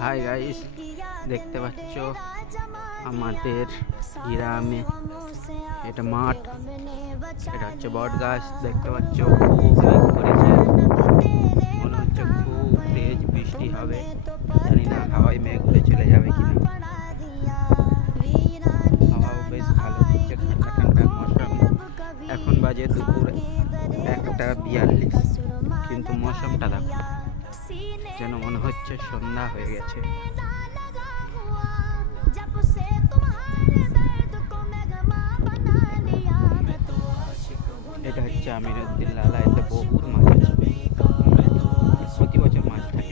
Hi guys, দেখতে পাচ্ছ আমাদের গ্রামে এটা মাঠ, এটা হচ্ছে বট গাছ। দেখতে পাচ্ছ খুব মেঘ করেছে, মনে হচ্ছে খুব তেজ বৃষ্টি হবে। জানি না হাওয়ায় মেঘ উড়ে চলে যাবে কিনা। হাওয়াও বেশ ভালো দিচ্ছে, ঠান্ডা ঠান্ডা মৌসুম। এখন বাজে দুপুর 1:42, কিন্তু মৌসুমটা দেখো, যেন মনে হচ্ছে সন্ধ্যা হয়ে গেছে। এটা হচ্ছে আমিরউদ্দিন লালা, এতে বহুত মাছ আছে, প্রতি বছর মাছ থাকে।